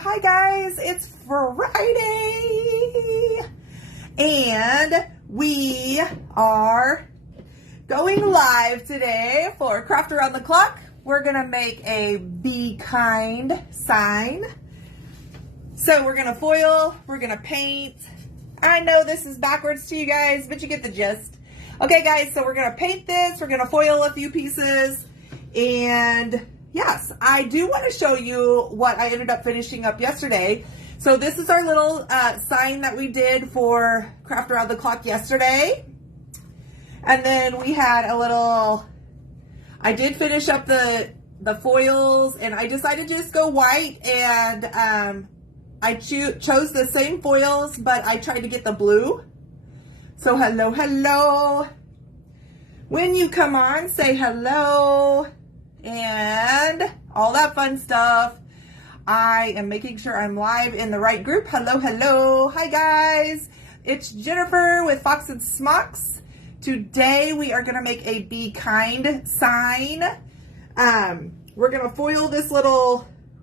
Hi guys, it's Friday and we are going live today for Craft Around the Clock. We're gonna make a Be Kind sign. So we're gonna foil, we're gonna paint. I know this is backwards to you guys, but you get the gist. Okay guys, so we're gonna paint this, we're gonna foil a few pieces, and yes, I do want to show you what I ended up finishing up yesterday. So this is our little sign that we did for Craft Around the Clock yesterday. And then we had a little, I did finish up the foils, and I decided to just go white, and I chose the same foils, but I tried to get the blue. So hello. When you come on, say hello. And all that fun stuff. I am making sure I'm live in the right group. Hello. Hi guys. It's Jennifer with Fox and Smocks. Today we are going to make a Be Kind sign. We're going to foil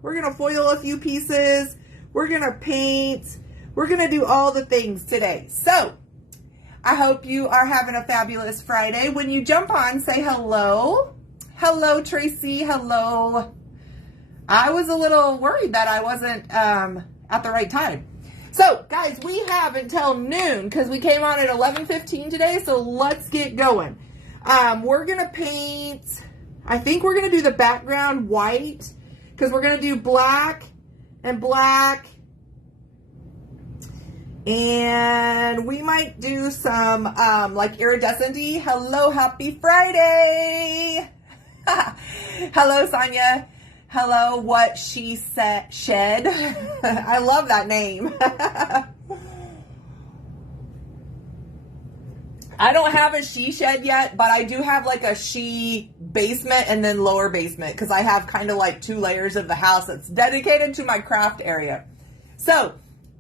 we're going to foil a few pieces. We're going to paint. We're going to do all the things today. So I hope you are having a fabulous Friday. When you jump on, say hello. Hello, Tracy. Hello. I was a little worried that I wasn't at the right time. So, guys, we have until noon because we came on at 11:15 today. So let's get going. We're going to paint. I think we're going to do the background white because we're going to do black and black. And we might do some like iridescent-y. Hello, happy Friday. Hello, Sonia. Hello, what she shed. I love that name. I don't have a she shed yet, but I do have like a she basement and then lower basement because I have kind of like 2 layers of the house that's dedicated to my craft area. So,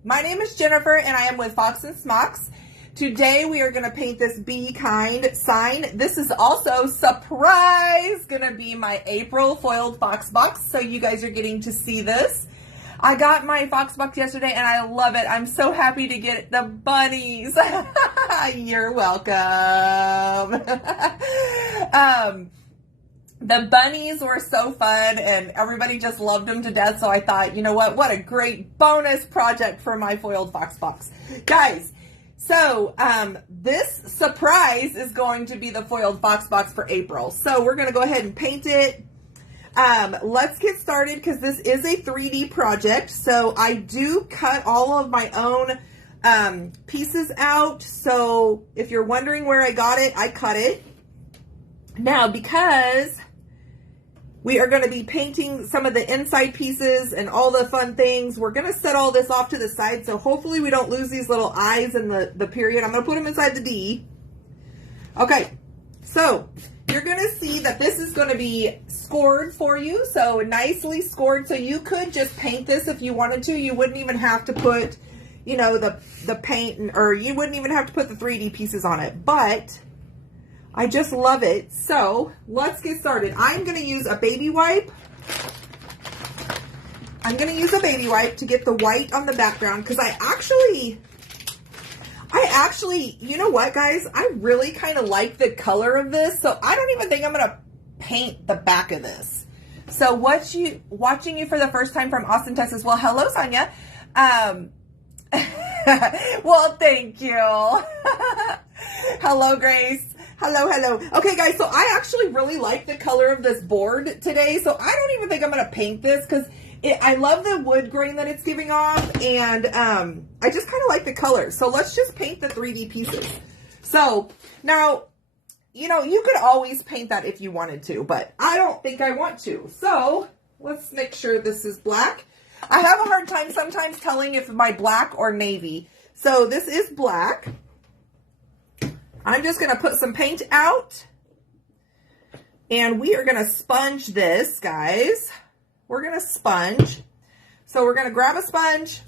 my name is Jennifer and I am with Fox and Smocks. Today we are going to paint this Be Kind sign. This is also, surprise, going to be my April foiled Fox box. So you guys are getting to see this. I got my Fox box yesterday and I love it. I'm so happy to get the bunnies. You're welcome. The bunnies were so fun and everybody just loved them to death. So I thought, you know what a great bonus project for my foiled Fox box. Guys, so this surprise is going to be the foiled Fox box for April. So we're going to go ahead and paint it. Let's get started because this is a 3D project. So I do cut all of my own pieces out. So if you're wondering where I got it, I cut it. Now, because we are going to be painting some of the inside pieces and all the fun things, we're going to set all this off to the side. So hopefully we don't lose these little I's in the period. I'm going to put them inside the D. Okay, so you're going to see that this is going to be scored for you. So nicely scored. So you could just paint this if you wanted to. You wouldn't even have to put, you know, the paint, or you wouldn't even have to put the 3D pieces on it. But I just love it. So let's get started. I'm going to use a baby wipe. I'm going to use a baby wipe to get the white on the background because I actually, you know what, guys? I really kind of like the color of this. So I don't even think I'm going to paint the back of this. So watching you for the first time from Austin, Texas. Well, hello, Sonia. Well, thank you. Hello, Grace. Hello. Okay, guys, so I actually really like the color of this board today, so I don't even think I'm going to paint this because I love the wood grain that it's giving off, and I just kind of like the color. So let's just paint the 3D pieces. So now, you know, you could always paint that if you wanted to, but I don't think I want to. So let's make sure this is black. I have a hard time sometimes telling if my black or navy. So this is black. I'm just going to put some paint out, and we are going to sponge this, guys. We're going to sponge. So we're going to grab a sponge.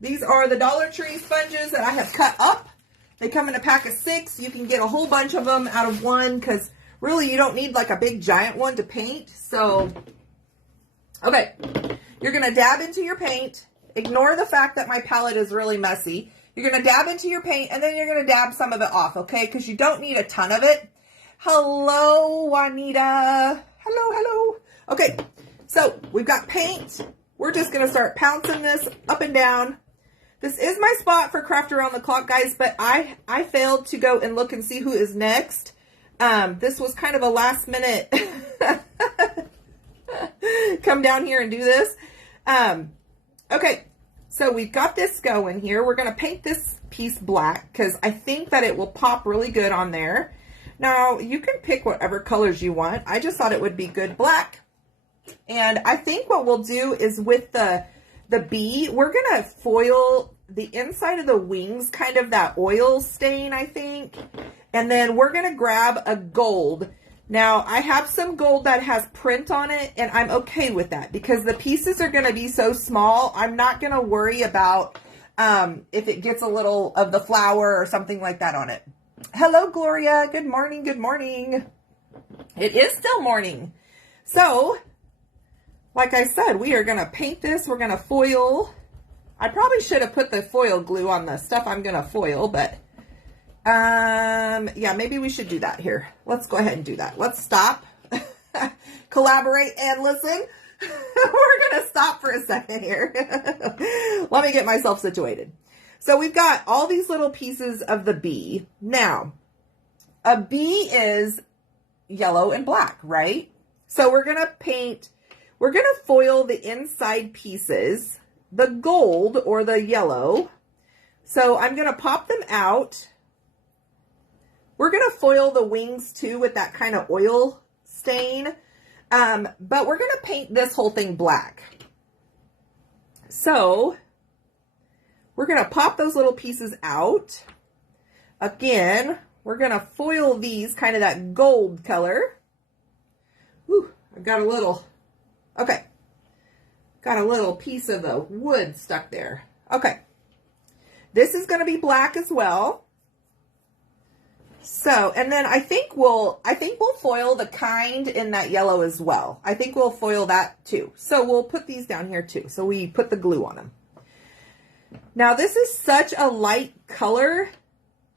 These are the Dollar Tree sponges that I have cut up. They come in a pack of 6. You can get a whole bunch of them out of one because really you don't need like a big giant one to paint. So, okay. You're going to dab into your paint. Ignore the fact that my palette is really messy. You're going to dab into your paint, and then you're going to dab some of it off, okay? Because you don't need a ton of it. Hello, Juanita. Hello. Okay, so we've got paint. We're just going to start pouncing this up and down. This is my spot for Craft Around the Clock, guys, but I failed to go and look and see who is next. This was kind of a last minute come down here and do this. Okay, so we've got this going here. We're going to paint this piece black because I think that it will pop really good on there. Now, you can pick whatever colors you want. I just thought it would be good black. And I think what we'll do is with the bee, we're going to foil the inside of the wings, kind of that oil stain, I think. And then we're going to grab a gold. Now, I have some gold that has print on it, and I'm okay with that because the pieces are going to be so small. I'm not going to worry about if it gets a little of the flower or something like that on it. Hello, Gloria. Good morning. Good morning. It is still morning. So, like I said, we are going to paint this. We're going to foil. I probably should have put the foil glue on the stuff I'm going to foil, but yeah, maybe we should do that here. Let's go ahead and do that. Let's stop, collaborate, and listen. We're going to stop for a second here. Let me get myself situated. So we've got all these little pieces of the bee. Now, a bee is yellow and black, right? So we're going to foil the inside pieces, the gold or the yellow. So I'm going to pop them out. We're going to foil the wings too with that kind of oil stain. But we're going to paint this whole thing black. So we're going to pop those little pieces out. Again, we're going to foil these kind of that gold color. Whew, I've got a little, okay. Got a little piece of the wood stuck there. Okay. This is going to be black as well. So, and then I think we'll foil the kind in that yellow as well. I think we'll foil that too. So we'll put these down here too. So we put the glue on them. Now this is such a light color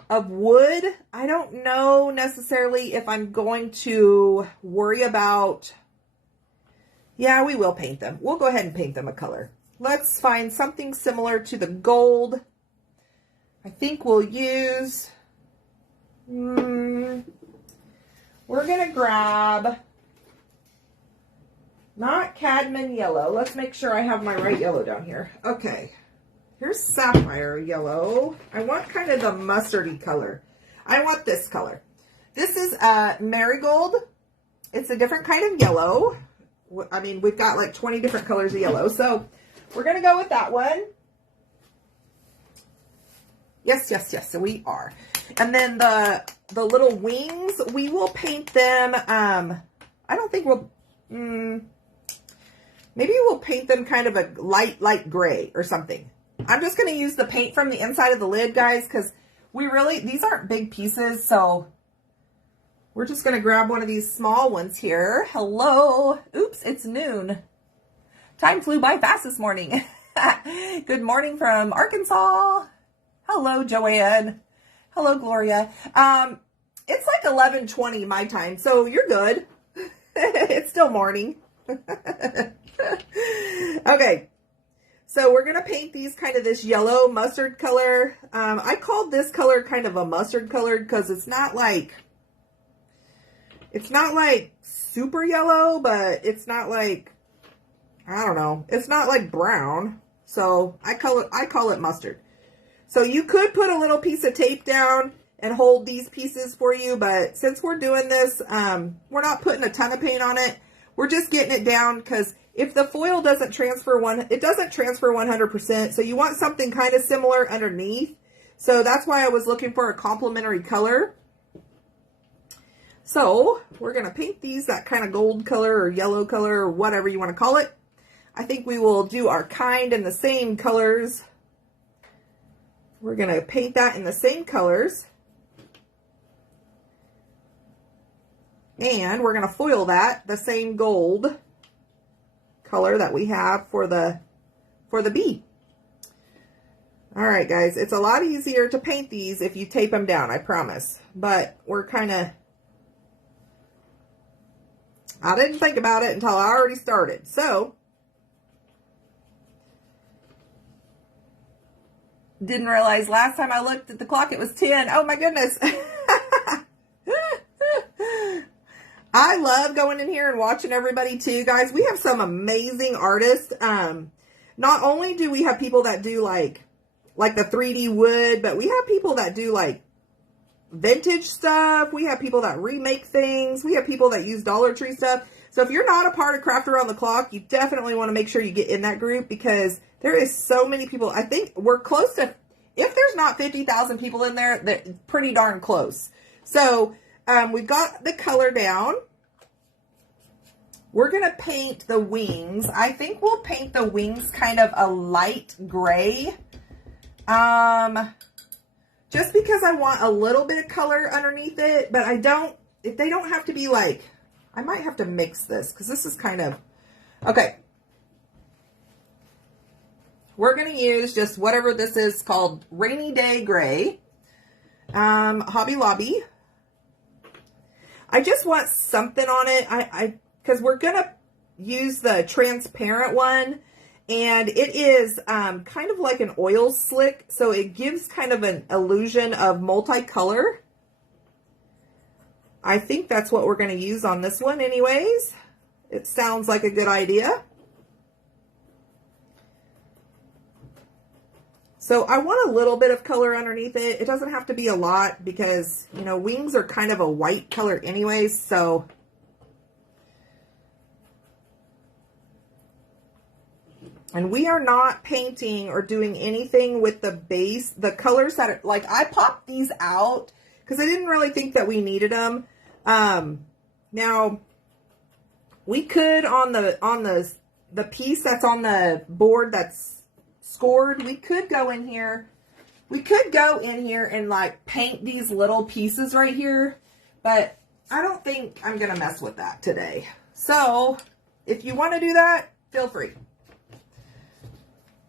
of wood. I don't know necessarily if I'm going to worry about, yeah, we will paint them. We'll go ahead and paint them a color. Let's find something similar to the gold. I think we'll use, we're going to grab, not cadmium yellow. Let's make sure I have my right yellow down here. Okay. Here's sapphire yellow. I want kind of the mustardy color. I want this color. This is marigold. It's a different kind of yellow. I mean, we've got like 20 different colors of yellow. So we're going to go with that one. Yes, so we are. And then the little wings, we will paint them. I don't think we'll, maybe we'll paint them kind of a light gray or something. I'm just going to use the paint from the inside of the lid, guys, because these aren't big pieces. So we're just going to grab one of these small ones here. Hello. Oops, it's noon. Time flew by fast this morning. Good morning from Arkansas. Hello, Joanne. Hello, Gloria. It's like 11:20 my time, so you're good. It's still morning. Okay. So we're going to paint these kind of this yellow mustard color. I called this color kind of a mustard colored because it's not like super yellow, but it's not like, I don't know. It's not like brown. So I call it mustard. So you could put a little piece of tape down and hold these pieces for you. But since we're doing this, we're not putting a ton of paint on it. We're just getting it down because if the foil doesn't transfer it doesn't transfer 100%. So you want something kind of similar underneath. So that's why I was looking for a complementary color. So we're going to paint these that kind of gold color or yellow color or whatever you want to call it. I think we will do our kind in the same colors. We're going to paint that in the same colors. And we're going to foil that the same gold color that we have for the bee. All right, guys, it's a lot easier to paint these if you tape them down, I promise. But we're kind of, I didn't think about it until I already started. So, didn't realize last time I looked at the clock it was 10. Oh my goodness. I love going in here and watching everybody too, guys. We have some amazing artists. Not only do we have people that do like the 3D wood, but we have people that do like vintage stuff. We have people that remake things. We have people that use Dollar Tree stuff. So if you're not a part of Craft Around the Clock, you definitely want to make sure you get in that group, because there is so many people. I think we're close to, if there's not 50,000 people in there, that's pretty darn close. So we've got the color down. We're going to paint the wings. I think we'll paint the wings kind of a light gray. Just because I want a little bit of color underneath it, but if they don't have to be like, I might have to mix this because this is kind of, okay. We're going to use just whatever this is called, Rainy Day Gray, Hobby Lobby. I just want something on it. Because we're going to use the transparent one, and it is kind of like an oil slick, so it gives kind of an illusion of multicolor. I think that's what we're going to use on this one anyways. It sounds like a good idea. So I want a little bit of color underneath it. It doesn't have to be a lot because, you know, wings are kind of a white color anyways, so. And we are not painting or doing anything with the base. The colors that are, like, I popped these out because I didn't really think that we needed them. Now, we could on the piece that's on the board that's scored, we could go in here. We could go in here and like paint these little pieces right here, but I don't think I'm going to mess with that today. So if you want to do that, feel free.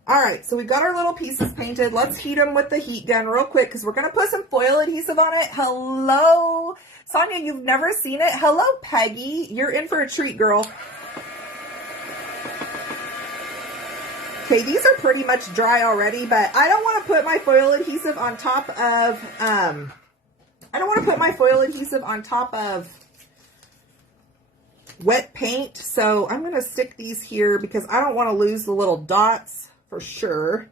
All right, so we got our little pieces painted. Let's heat them with the heat gun real quick because we're going to put some foil adhesive on it. Hello, Sonia, you've never seen it. Hello, Peggy. You're in for a treat, girl. Okay, these are pretty much dry already, but I don't want to put my foil adhesive on top of, wet paint. So I'm going to stick these here because I don't want to lose the little dots. For sure.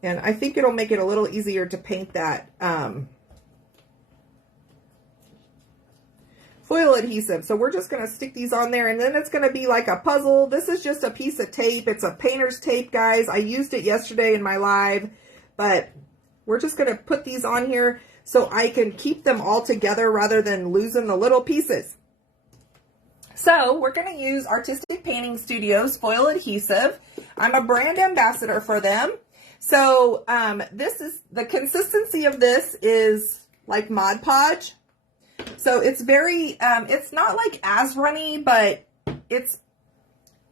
And I think it'll make it a little easier to paint that foil adhesive. So we're just going to stick these on there, and then it's going to be like a puzzle. This is just a piece of tape. It's a painter's tape, guys. I used it yesterday in my live, but we're just going to put these on here so I can keep them all together rather than losing the little pieces. So we're going to use Artistic Painting Studios foil adhesive. I'm a brand ambassador for them. So this is, the consistency of this is like Mod Podge. So it's very, it's not like as runny, but it's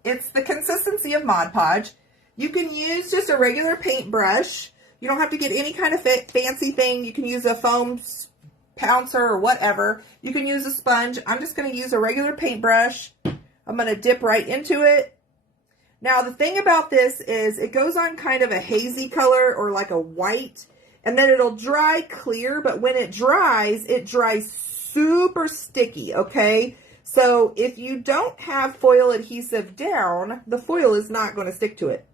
the consistency of Mod Podge. You can use just a regular paintbrush. You don't have to get any kind of fancy thing. You can use a foam pouncer or whatever. You can use a sponge. I'm just going to use a regular paintbrush. I'm going to dip right into it. Now the thing about this is it goes on kind of a hazy color or like a white, and then it'll dry clear, but when it dries super sticky, okay? So if you don't have foil adhesive down, the foil is not going to stick to it.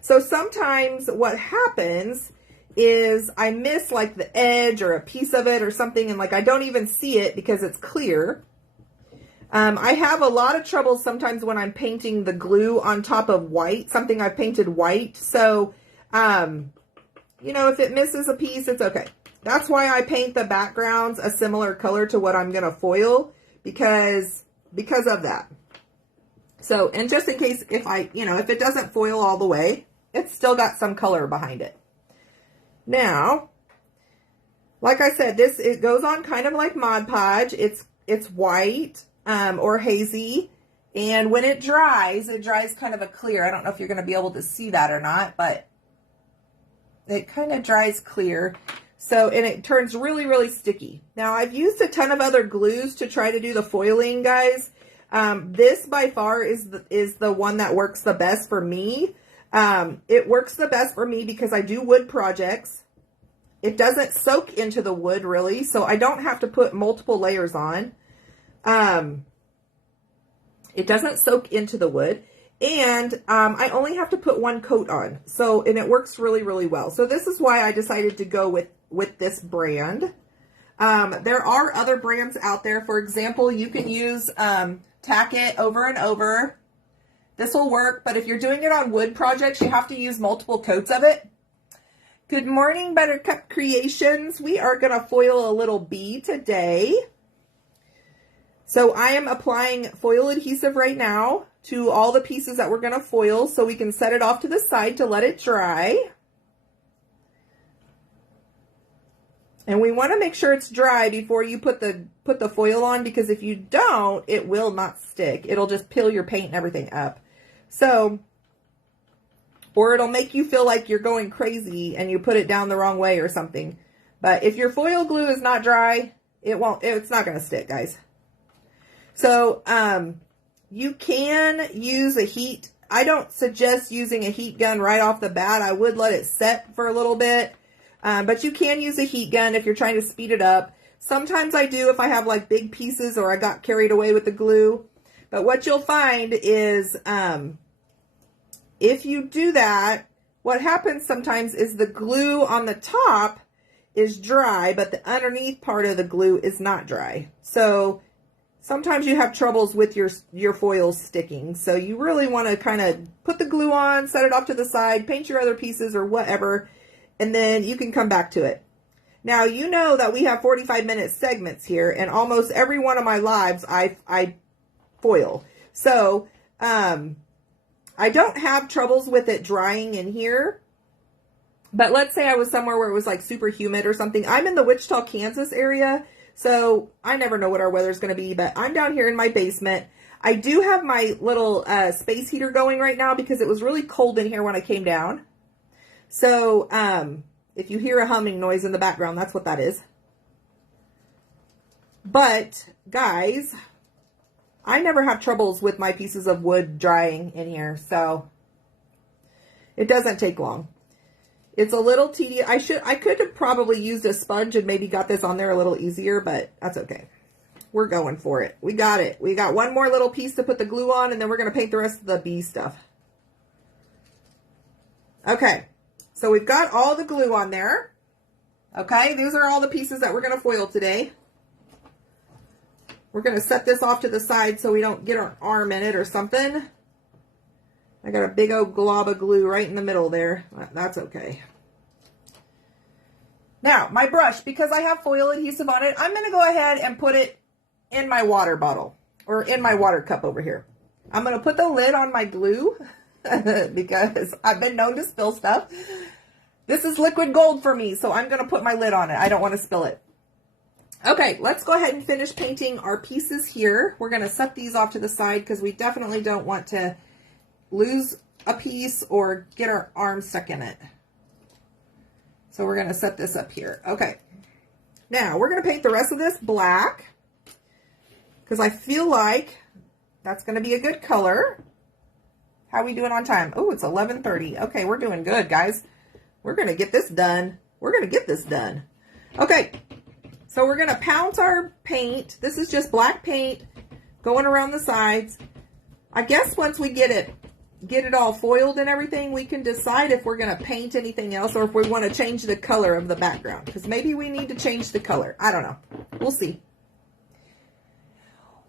So sometimes what happens is I miss like the edge or a piece of it or something, and like I don't even see it because it's clear. I have a lot of trouble sometimes when I'm painting the glue on top of white, something I've painted white. So, you know, if it misses a piece, it's okay. That's why I paint the backgrounds a similar color to what I'm going to foil, because of that. So, and just in case if if it doesn't foil all the way, it's still got some color behind it. Now, like I said, it goes on kind of like Mod Podge. It's white or hazy, And when it dries kind of a clear. I don't know if you're going to be able to see that or not, but it kind of dries clear. So, and it turns really, really sticky. Now, I've used a ton of other glues to try to do the foiling, guys. This by far is the one that works the best for me. It works the best for me because I do wood projects. It doesn't soak into the wood really, so I don't have to put multiple layers on. It doesn't soak into the wood, and I only have to put one coat on. So, and it works really, really well. So this is why I decided to go with this brand. There are other brands out there. For example, you can use Tack It over and over. This will work, but if you're doing it on wood projects, you have to use multiple coats of it. Good morning, Buttercup Creations. We are going to foil a little bee today. So I am applying foil adhesive right now to all the pieces that we're going to foil so we can set it off to the side to let it dry. And we want to make sure it's dry before you put the foil on, because if you don't, it will not stick. It'll just peel your paint and everything up. So, or it'll make you feel like you're going crazy and you put it down the wrong way or something. But if your foil glue is not dry, it's not going to stick, guys. So, you can use a heat. I don't suggest using a heat gun right off the bat. I would let it set for a little bit. But you can use a heat gun if you're trying to speed it up. Sometimes I do if I have like big pieces or I got carried away with the glue. But what you'll find is if you do that, what happens sometimes is the glue on the top is dry, but the underneath part of the glue is not dry. So sometimes you have troubles with your foils sticking. So you really want to kind of put the glue on, set it off to the side, paint your other pieces or whatever, and then you can come back to it. Now, you know that we have 45-minute segments here, and almost every one of my lives I foil. So, I don't have troubles with it drying in here. But let's say I was somewhere where it was like super humid or something. I'm in the Wichita, Kansas area, so I never know what our weather's going to be, but I'm down here in my basement. I do have my little space heater going right now because it was really cold in here when I came down. So, if you hear a humming noise in the background, that's what that is. But, guys, I never have troubles with my pieces of wood drying in here, so it doesn't take long. It's a little tedious. I could have probably used a sponge and maybe got this on there a little easier, but that's okay. We're going for it. We got it. We got one more little piece to put the glue on, and then we're going to paint the rest of the bee stuff. Okay. So we've got all the glue on there. Okay, these are all the pieces that we're going to foil today. We're going to set this off to the side so we don't get our arm in it or something. I got a big old glob of glue right in the middle there. That's okay. Now, my brush, because I have foil adhesive on it, I'm going to go ahead and put it in my water bottle, or in my water cup over here. I'm going to put the lid on my glue because I've been known to spill stuff. This is liquid gold for me, so I'm going to put my lid on it. I don't want to spill it. Okay, let's go ahead and finish painting our pieces here. We're going to set these off to the side because we definitely don't want to lose a piece or get our arm stuck in it. So we're going to set this up here. Okay, now we're going to paint the rest of this black because I feel like that's going to be a good color. How are we doing on time? Oh, it's 11:30. Okay, we're doing good, guys. We're going to get this done. We're going to get this done. Okay, so we're going to pounce our paint. This is just black paint going around the sides. I guess once we get it all foiled and everything, we can decide if we're going to paint anything else or if we want to change the color of the background. Because maybe we need to change the color. I don't know. We'll see.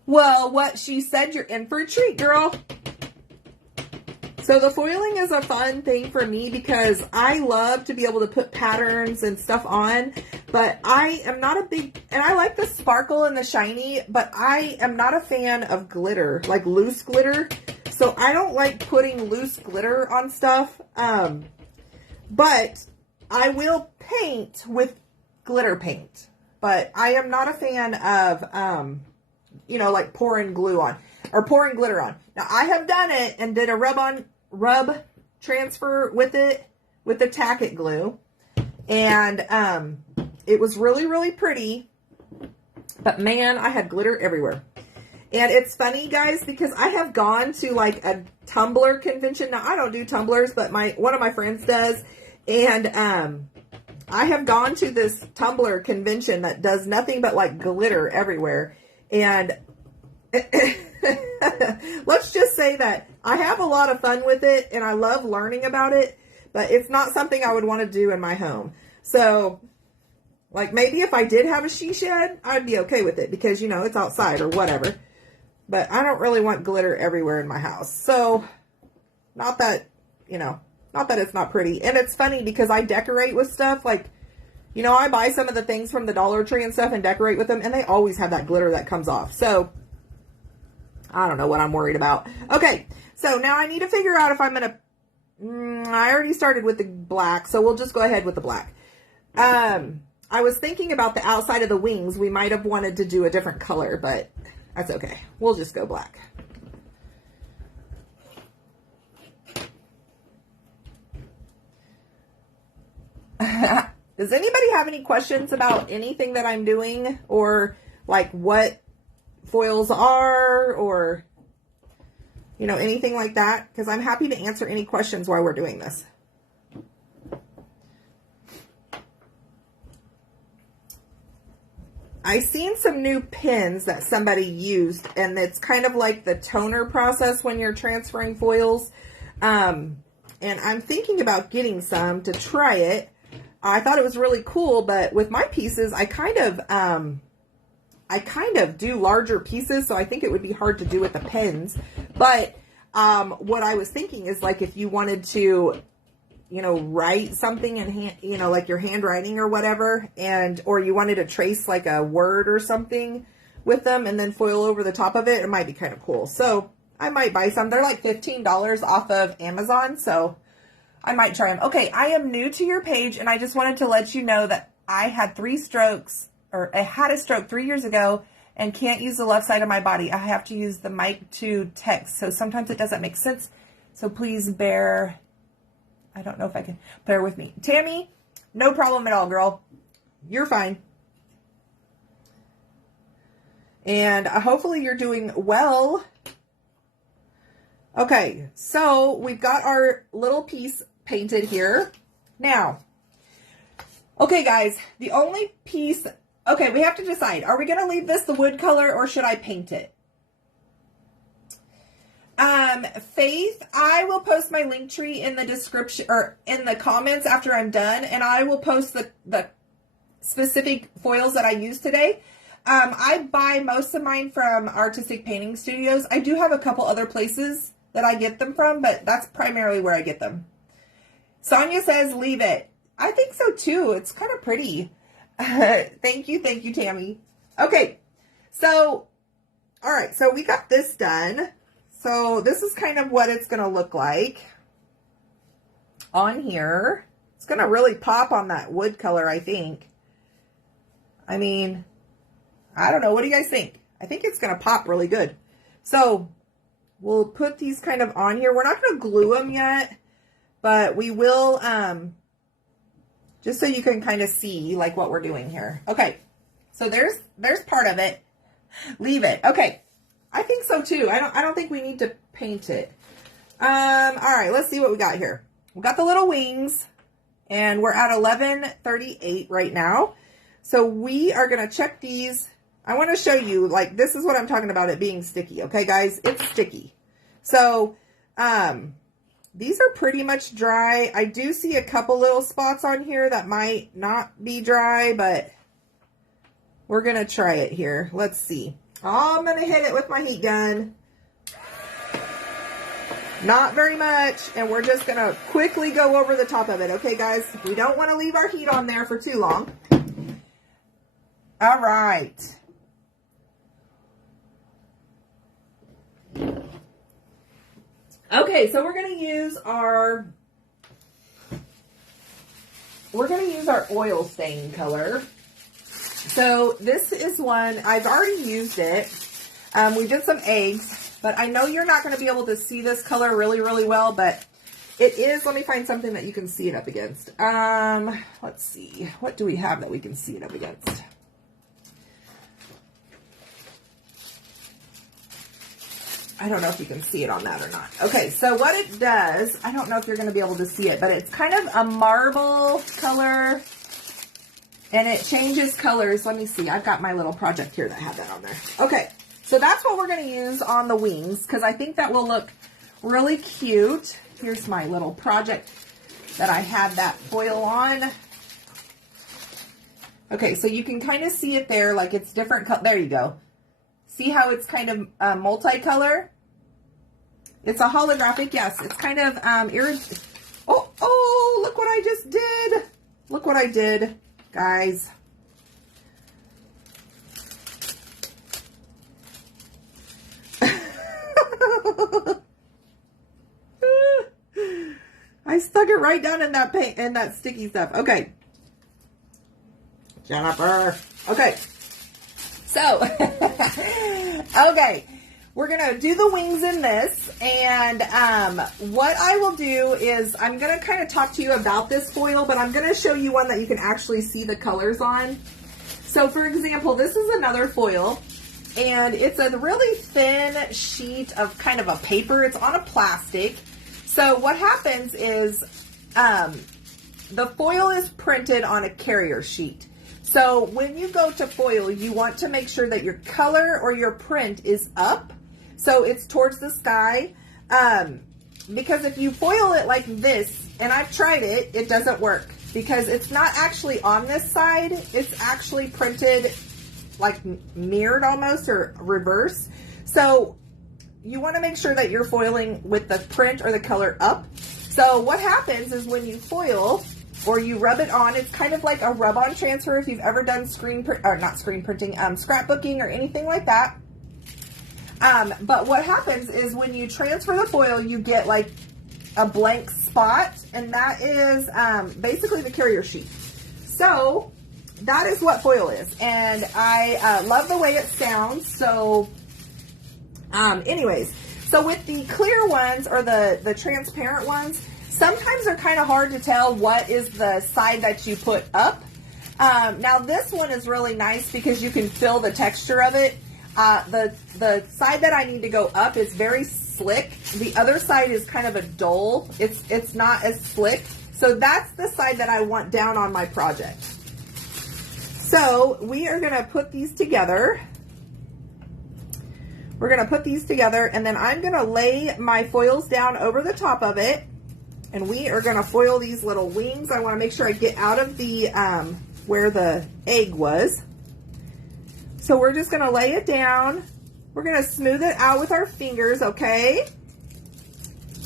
Well, what she said, you're in for a treat, girl. So the foiling is a fun thing for me because I love to be able to put patterns and stuff on, but I am not a big, and I like the sparkle and the shiny, but I am not a fan of glitter, like loose glitter. So I don't like putting loose glitter on stuff, but I will paint with glitter paint, but I am not a fan of, you know, like pouring glue on. or pouring glitter on. Now I have done it and did a rub transfer with it, with the tack-it glue. And it was really, really pretty. But man, I had glitter everywhere. And it's funny, guys, because I have gone to like a tumbler convention. Now, I don't do tumblers, but one of my friends does. And I have gone to this tumbler convention that does nothing but like glitter everywhere. And let's just say that I have a lot of fun with it and I love learning about it, but it's not something I would want to do in my home. So, like, maybe if I did have a she shed, I'd be okay with it because, you know, it's outside or whatever. But I don't really want glitter everywhere in my house. So, not that, you know, not that it's not pretty. And it's funny because I decorate with stuff. Like, you know, I buy some of the things from the Dollar Tree and stuff and decorate with them. And they always have that glitter that comes off. So, I don't know what I'm worried about. Okay, so now I need to figure out if I'm going to... I already started with the black, so we'll just go ahead with the black. I was thinking about the outside of the wings. We might have wanted to do a different color, but that's okay. We'll just go black. Does anybody have any questions about anything that I'm doing, or like what foils are, or, you know, anything like that? Because I'm happy to answer any questions while we're doing this. I seen some new pins that somebody used, and it's kind of like the toner process when you're transferring foils. And I'm thinking about getting some to try it. I thought it was really cool, but with my pieces, I kind of do larger pieces, so I think it would be hard to do with the pins. But what I was thinking is, like, if you wanted to, you know, write something in hand, you know, like your handwriting or whatever, or you wanted to trace like a word or something with them and then foil over the top of it, it might be kind of cool. So I might buy some. They're like $15 off of Amazon, so I might try them. Okay, I am new to your page, and I just wanted to let you know that I had 3 strokes, or I had a stroke 3 years ago, and can't use the left side of my body. I have to use the mic to text, so sometimes it doesn't make sense. So please I don't know if I can bear with me. Tammy, no problem at all, girl. You're fine. And hopefully you're doing well. Okay, so we've got our little piece painted here. Now, okay, guys, the only piece... Okay, we have to decide. Are we going to leave this the wood color, or should I paint it? Faith, I will post my link tree in the description, or in the comments after I'm done, and I will post the specific foils that I used today. I buy most of mine from Artistic Painting Studios. I do have a couple other places that I get them from, but that's primarily where I get them. Sonia says, leave it. I think so too. It's kind of pretty. Thank you, Tammy. Okay, so, all right, so we got this done. So this is kind of what it's going to look like on here. It's going to really pop on that wood color, I think. I mean, I don't know. What do you guys think? I think it's going to pop really good. So we'll put these kind of on here. We're not going to glue them yet, but we will, just so you can kind of see like what we're doing here. Okay. So there's part of it. Leave it. Okay. I think so too. I don't think we need to paint it. All right, let's see what we got here. We got the little wings, and we're at 11:38 right now. So we are going to check these. I want to show you, like, this is what I'm talking about, it being sticky. Okay, guys, it's sticky. So, these are pretty much dry. I do see a couple little spots on here that might not be dry, but we're going to try it here. Let's see. Oh, I'm going to hit it with my heat gun. Not very much. And we're just going to quickly go over the top of it. Okay, guys? We don't want to leave our heat on there for too long. All right. Okay, so we're going to use our oil stain color. So this is one, I've already used it. We did some eggs, But I know you're not going to be able to see this color really, really well, but it is. Let me find something that you can see it up against. Let's see. What do we have that we can see it up against? I don't know if you can see it on that or not. Okay, so what it does, I don't know if you're going to be able to see it, but it's kind of a marble color, and it changes colors. Let me see. I've got my little project here that had that on there. Okay, so that's what we're going to use on the wings, because I think that will look really cute. Here's my little project that I had that foil on. Okay, so you can kind of see it there, like it's different. There you go. See how it's kind of multicolor? It's a holographic, yes. It's kind of oh, look what I just did. Look what I did, guys. I stuck it right down in that paint and that sticky stuff. Okay. Jennifer. Okay. So, okay, we're going to do the wings in this, and what I will do is I'm going to kind of talk to you about this foil, but I'm going to show you one that you can actually see the colors on. So, for example, this is another foil, and it's a really thin sheet of kind of a paper. It's on a plastic. So, what happens is the foil is printed on a carrier sheet. So when you go to foil, you want to make sure that your color or your print is up. So it's towards the sky. Because if you foil it like this, and I've tried it, it doesn't work. Because it's not actually on this side. It's actually printed like mirrored almost, or reverse. So you want to make sure that you're foiling with the print or the color up. So what happens is when you foil, or you rub it on, it's kind of like a rub-on transfer if you've ever done scrapbooking or anything like that. But what happens is when you transfer the foil, you get like a blank spot, and that is basically the carrier sheet. So that is what foil is, and I love the way it sounds. So anyways, so with the clear ones or the transparent ones, sometimes they're kind of hard to tell what is the side that you put up. Now this one is really nice because you can feel the texture of it. The side that I need to go up is very slick. The other side is kind of a dull. It's not as slick. So that's the side that I want down on my project. So we are going to put these together. We're going to put these together, and then I'm going to lay my foils down over the top of it. And we are going to foil these little wings. I want to make sure I get out of the, where the egg was. So we're just going to lay it down. We're going to smooth it out with our fingers, okay?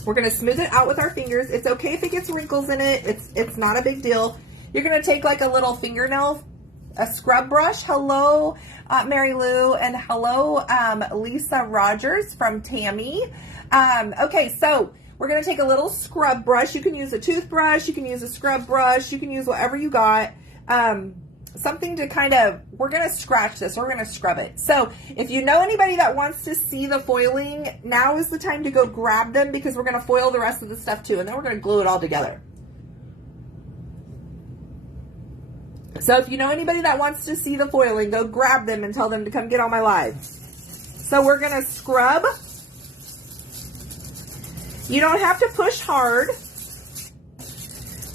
We're going to smooth it out with our fingers. It's okay if it gets wrinkles in it. It's not a big deal. You're going to take like a little fingernail, a scrub brush. Hello, Mary Lou, and hello, Lisa Rogers from Tammy. Okay, so we're going to take a little scrub brush. You can use a toothbrush. You can use a scrub brush. You can use whatever you got. Something to kind of, we're going to scratch this. We're going to scrub it. So if you know anybody that wants to see the foiling, now is the time to go grab them, because we're going to foil the rest of the stuff too. And then we're going to glue it all together. So if you know anybody that wants to see the foiling, go grab them and tell them to come get on my live. So we're going to scrub. You don't have to push hard.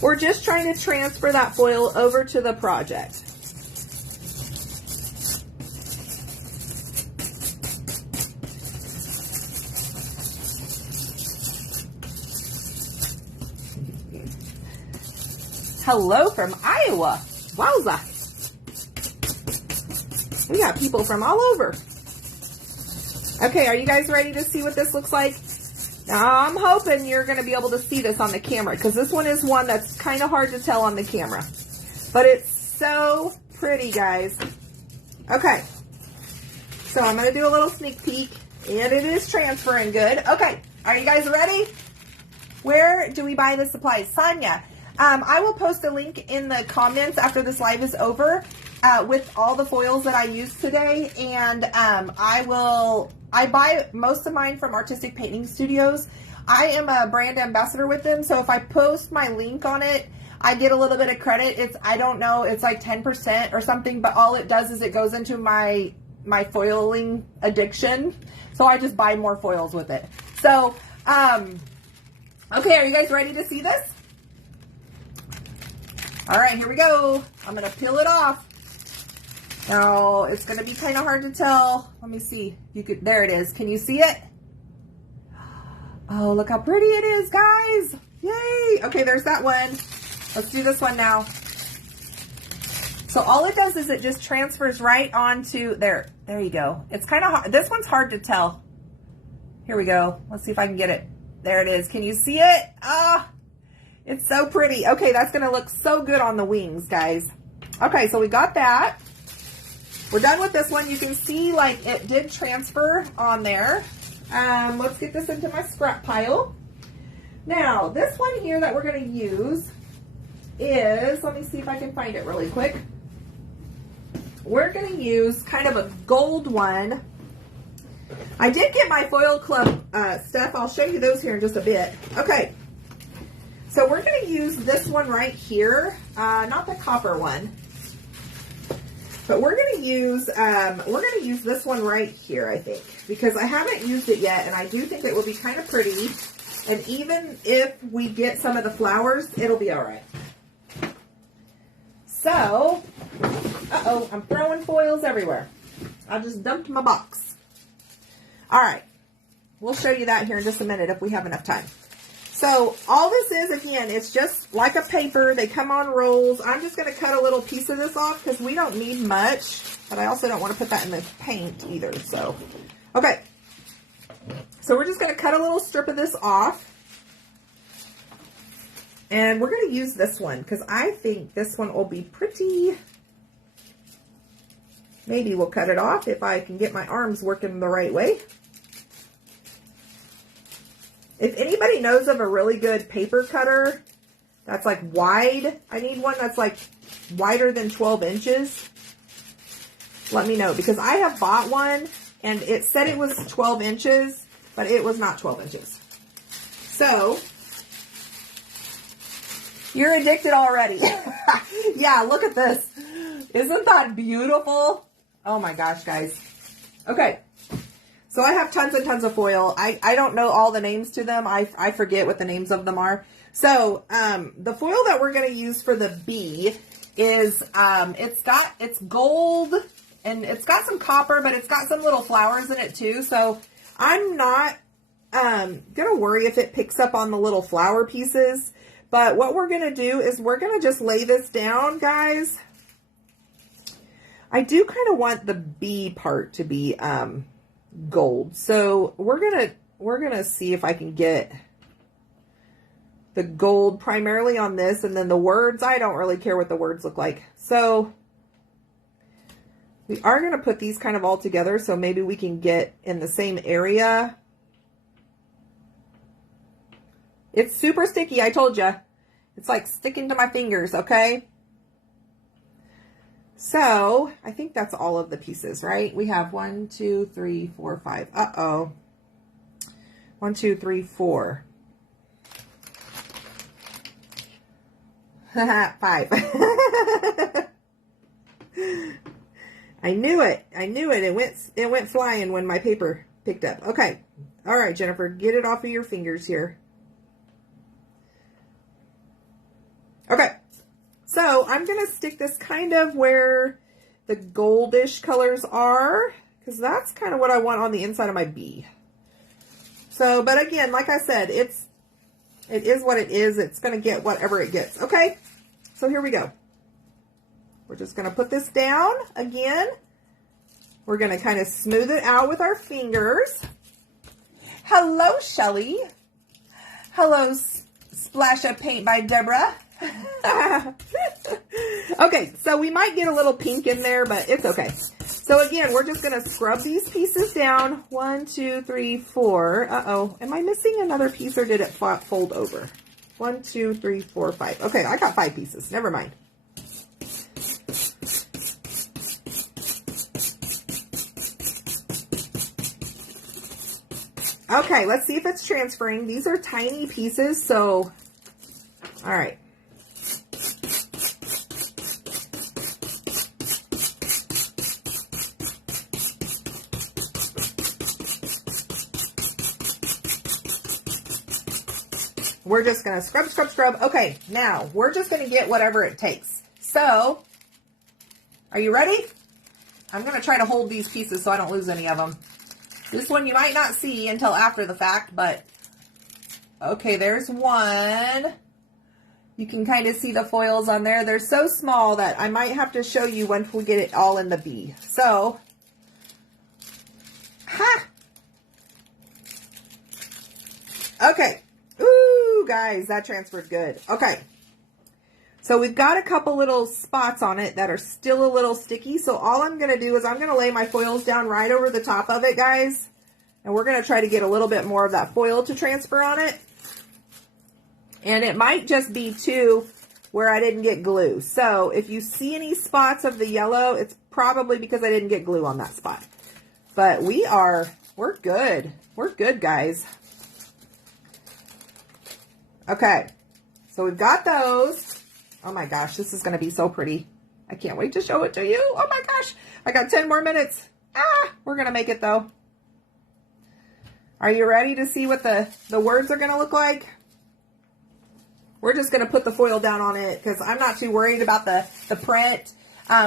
We're just trying to transfer that foil over to the project. Hello from Iowa. Wowza. We got people from all over. Okay, are you guys ready to see what this looks like? Now, I'm hoping you're going to be able to see this on the camera, because this one is one that's kind of hard to tell on the camera. But it's so pretty, guys. Okay. So I'm going to do a little sneak peek, and it is transferring good. Okay. Are you guys ready? Where do we buy the supplies? Sonia. I will post a link in the comments after this live is over with all the foils that I used today, and I I buy most of mine from Artistic Painting Studios. I am a brand ambassador with them, so if I post my link on it, I get a little bit of credit. I don't know, it's like 10% or something, but all it does is it goes into my foiling addiction. So I just buy more foils with it. So, okay, are you guys ready to see this? All right, here we go. I'm going to peel it off. Now, it's going to be kind of hard to tell. Let me see. There it is. Can you see it? Oh, look how pretty it is, guys. Yay. Okay, there's that one. Let's do this one now. So all it does is it just transfers right onto there. There you go. It's kind of hard. This one's hard to tell. Here we go. Let's see if I can get it. There it is. Can you see it? Ah, it's so pretty. Okay, that's going to look so good on the wings, guys. Okay, so we got that. We're done with this one. You can see like it did transfer on there. Let's get this into my scrap pile. Now, this one here that we're going to use is, let me see if I can find it really quick. We're going to use kind of a gold one. I did get my Foil Club stuff. I'll show you those here in just a bit. Okay, so we're going to use this one right here, not the copper one. But we're going to use this one right here, I think, because I haven't used it yet, and I do think it will be kind of pretty. And even if we get some of the flowers, it'll be all right. So, uh-oh, I'm throwing foils everywhere. I just dumped my box. All right, we'll show you that here in just a minute if we have enough time. So all this is, again, it's just like a paper. They come on rolls. I'm just going to cut a little piece of this off because we don't need much, but I also don't want to put that in the paint either. So, okay. So we're just going to cut a little strip of this off. And we're going to use this one because I think this one will be pretty. Maybe we'll cut it off if I can get my arms working the right way. If anybody knows of a really good paper cutter that's like wide, I need one that's like wider than 12 inches. Let me know, because I have bought one and it said it was 12 inches, but it was not 12 inches. So, you're addicted already. Yeah, look at this. Isn't that beautiful? Oh my gosh, guys. Okay. So I have tons and tons of foil. I don't know all the names to them. I forget what the names of them are. So the foil that we're going to use for the bee is, it's gold and it's got some copper, but it's got some little flowers in it too. So I'm not going to worry if it picks up on the little flower pieces. But what we're going to do is we're going to just lay this down, guys. I do kind of want the bee part to be gold. So we're gonna see if I can get the gold primarily on this, and then the words, I don't really care what the words look like. So we are gonna put these kind of all together, so maybe we can get in the same area. It's super sticky, I told you. It's like sticking to my fingers, okay? So, I think that's all of the pieces, right? We have 1, 2, 3, 4, 5. Uh-oh. 1, 2, 3, 4. 5. I knew it. I knew it. It went flying when my paper picked up. Okay. All right, Jennifer, get it off of your fingers here. Okay. So I'm going to stick this kind of where the goldish colors are, because that's kind of what I want on the inside of my bee. So, but again, like I said, it is what it is. It's going to get whatever it gets. Okay. So here we go. We're just going to put this down again. We're going to kind of smooth it out with our fingers. Hello, Shelly. Hello, Splash of Paint by Deborah. Okay, so we might get a little pink in there, but it's okay. So again, we're just going to scrub these pieces down. 1, 2, 3, 4. Uh-oh. Am I missing another piece or did it fold over? 1, 2, 3, 4, 5. Okay, I got 5 pieces. Never mind. Okay, let's see if it's transferring. These are tiny pieces, so, all right. We're just going to scrub, scrub, scrub. Okay, now we're just going to get whatever it takes. So, are you ready? I'm going to try to hold these pieces so I don't lose any of them. This one you might not see until after the fact, but okay, there's one. You can kind of see the foils on there. They're so small that I might have to show you once we get it all in the bee. So, okay. Ooh, guys, that transferred good. Okay. So we've got a couple little spots on it that are still a little sticky. So all I'm going to do is I'm going to lay my foils down right over the top of it, guys. And we're going to try to get a little bit more of that foil to transfer on it. And it might just be too where I didn't get glue. So if you see any spots of the yellow, it's probably because I didn't get glue on that spot. But we're good. We're good, guys. Okay. So we've got those. Oh my gosh, this is going to be so pretty. I can't wait to show it to you. Oh my gosh, I got 10 more minutes. We're going to make it though. Are you ready to see what the words are going to look like? We're just going to put the foil down on it because I'm not too worried about the print.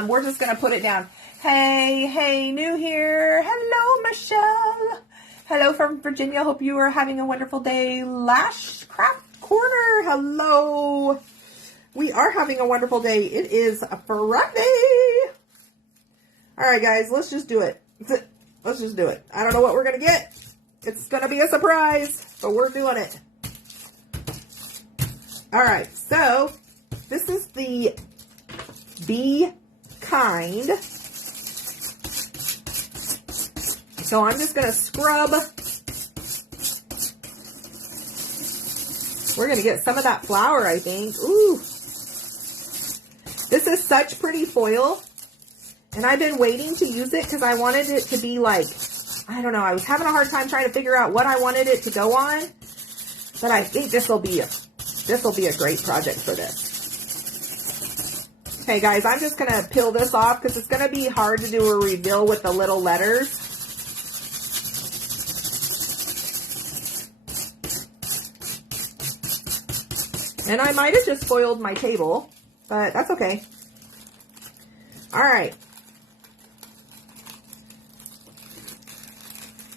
We're just going to put it down. Hey, new here. Hello, Michelle. Hello from Virginia. Hope you are having a wonderful day. Lash Craft Corner. Hello. We are having a wonderful day. It is a Friday. All right, guys, let's just do it. Let's just do it. I don't know what we're going to get. It's going to be a surprise, but we're doing it. All right, so this is the Be Kind. So I'm just going to scrub. We're going to get some of that flour, I think. Ooh. This is such pretty foil, and I've been waiting to use it because I wanted it to be like, I don't know, I was having a hard time trying to figure out what I wanted it to go on, but I think this will be a great project for this. Okay, guys, I'm just going to peel this off because it's going to be hard to do a reveal with the little letters. And I might have just foiled my table, but that's okay. All right.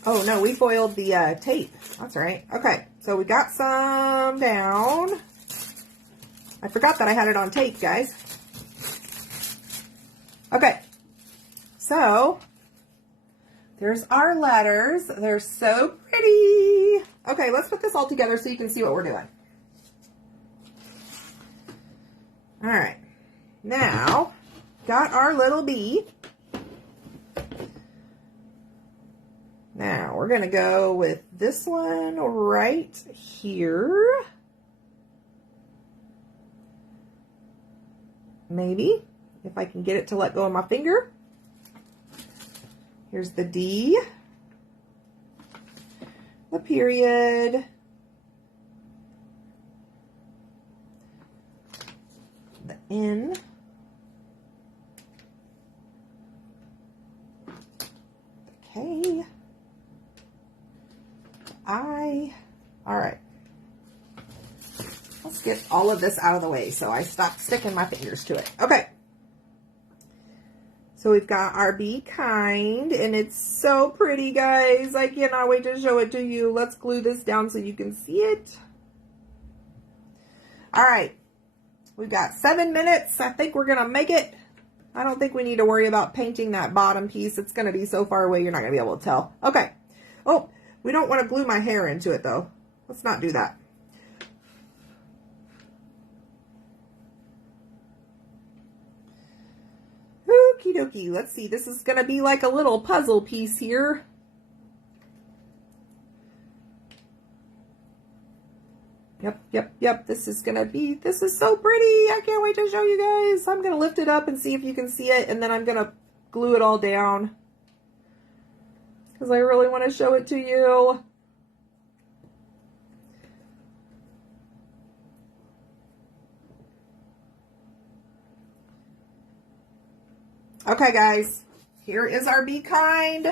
Oh, no, we foiled the tape. That's right. Okay, so we got some down. I forgot that I had it on tape, guys. Okay, so there's our letters. They're so pretty. Okay, let's put this all together so you can see what we're doing. All right, now got our little bee. Now we're going to go with this one right here. Maybe, if I can get it to let go of my finger. Here's the D, the period, the N, the K, I. All right. Let's get all of this out of the way so I stop sticking my fingers to it. Okay. So we've got our Be Kind, and it's so pretty, guys. I cannot wait to show it to you. Let's glue this down so you can see it. All right. We've got 7 minutes. I think we're going to make it. I don't think we need to worry about painting that bottom piece. It's going to be so far away, you're not going to be able to tell. Okay. Oh, we don't want to glue my hair into it, though. Let's not do that. Okie dokie. Let's see. This is going to be like a little puzzle piece here. Yep. This is so pretty. I can't wait to show you guys. I'm going to lift it up and see if you can see it, and then I'm going to glue it all down because I really want to show it to you. Okay, guys, here is our Be Kind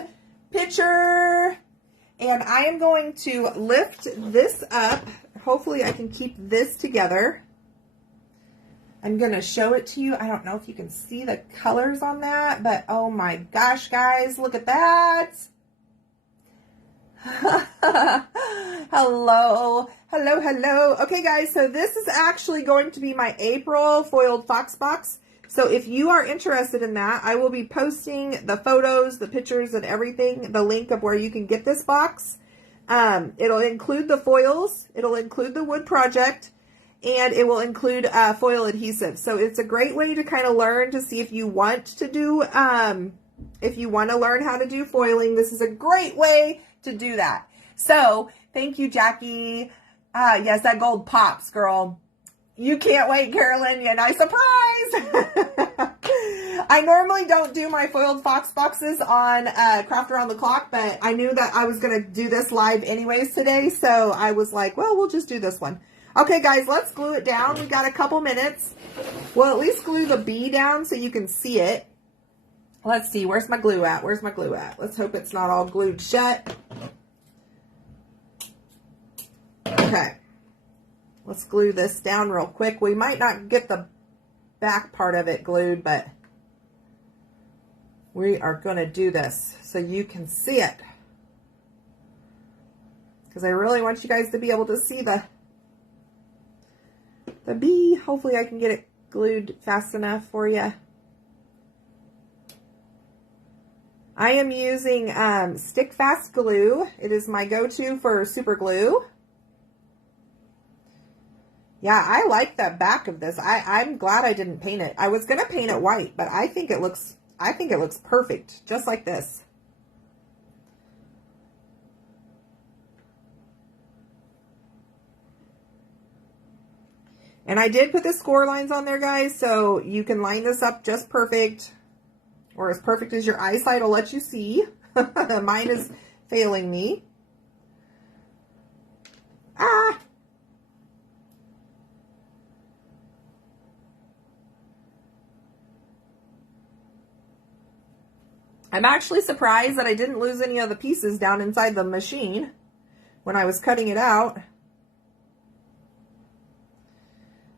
picture. And I am going to lift this up. Hopefully I can keep this together. I'm going to show it to you. I don't know if you can see the colors on that, but oh my gosh, guys, look at that. Hello. Hello, hello. Okay, guys, so this is actually going to be my April foiled fox box. So if you are interested in that, I will be posting the photos, the pictures, and everything, the link of where you can get this box. It'll include the foils, it'll include the wood project, and it will include foil adhesive. So it's a great way to kind of learn to see if you want to do, if you want to learn how to do foiling. This is a great way to do that. So thank you, Jackie. Yes, that gold pops, girl. You can't wait, Carolyn. Yeah, nice surprise. I normally don't do my foiled fox boxes on Craft Around the Clock, but I knew that I was going to do this live anyways today, so I was like, well, we'll just do this one. Okay, guys, let's glue it down. We got a couple minutes. We'll at least glue the bee down so you can see it. Let's see. Where's my glue at? Where's my glue at? Let's hope it's not all glued shut. Okay. Let's glue this down real quick. We might not get the back part of it glued, but we are going to do this so you can see it. Because I really want you guys to be able to see the bee. Hopefully I can get it glued fast enough for you. I am using Stick Fast glue. It is my go-to for super glue. Yeah, I like the back of this. I'm glad I didn't paint it. I was going to paint it white, but I think it looks perfect, just like this. And I did put the score lines on there, guys, so you can line this up just perfect, or as perfect as your eyesight will let you see. Mine is failing me. Ah! I'm actually surprised that I didn't lose any of the pieces down inside the machine when I was cutting it out.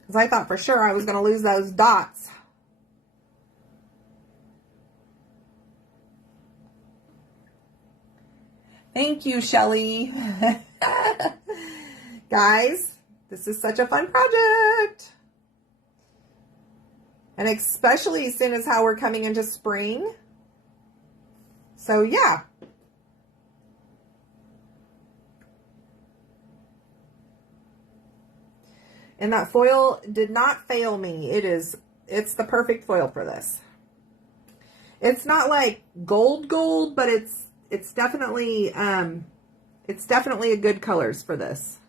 Because I thought for sure I was going to lose those dots. Thank you, Shelly. Guys, this is such a fun project. And especially as soon as how we're coming into spring. So, yeah. And that foil did not fail me. It's the perfect foil for this. It's not like gold, but it's definitely a good colors for this.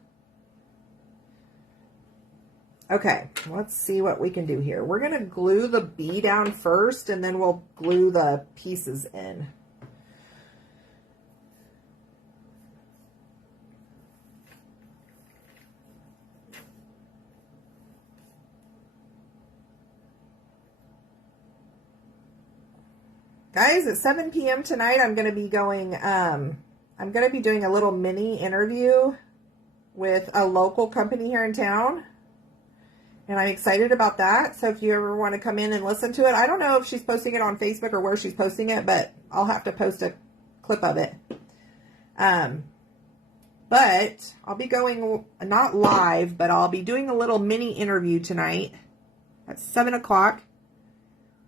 Okay, let's see what we can do here. We're going to glue the bee down first, and then we'll glue the pieces in. Guys, at 7 p.m. tonight, I'm going to be doing a little mini interview with a local company here in town. And I'm excited about that. So if you ever want to come in and listen to it, I don't know if she's posting it on Facebook or where she's posting it, but I'll have to post a clip of it. But I'll be going, not live, but I'll be doing a little mini interview tonight at 7 o'clock.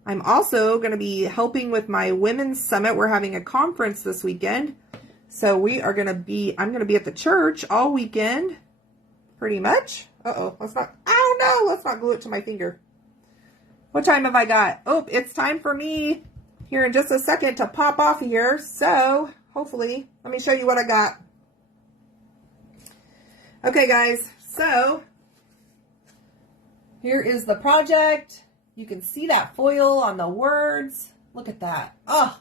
I'm also going to be helping with my Women's Summit. We're having a conference this weekend. So I'm going to be at the church all weekend, pretty much. Uh-oh, let's not glue it to my finger. What time have I got? Oh, it's time for me here in just a second to pop off here. So hopefully, let me show you what I got. Okay, guys, so here is the project. You can see that foil on the words. Look at that. Oh,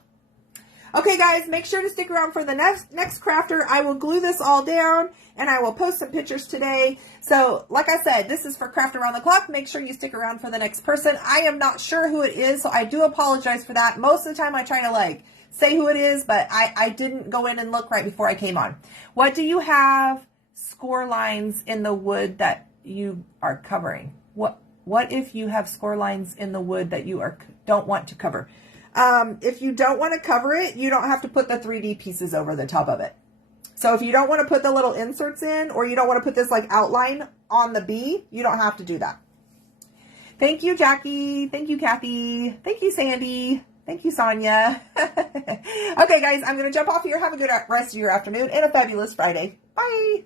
Okay, guys, make sure to stick around for the next crafter. I will glue this all down, and I will post some pictures today. So, like I said, this is for Craft Around the Clock. Make sure you stick around for the next person. I am not sure who it is, so I do apologize for that. Most of the time, I try to, say who it is, but I didn't go in and look right before I came on. What do you have score lines in the wood that you are covering? What if you have score lines in the wood that you don't want to cover? If you don't want to cover it, you don't have to put the 3D pieces over the top of it. So if you don't want to put the little inserts in, or you don't want to put this outline on the bee, you don't have to do that. Thank you, Jackie. Thank you, Kathy. Thank you, Sandy. Thank you, Sonia. Okay, guys, I'm going to jump off here. Have a good rest of your afternoon and a fabulous Friday. Bye.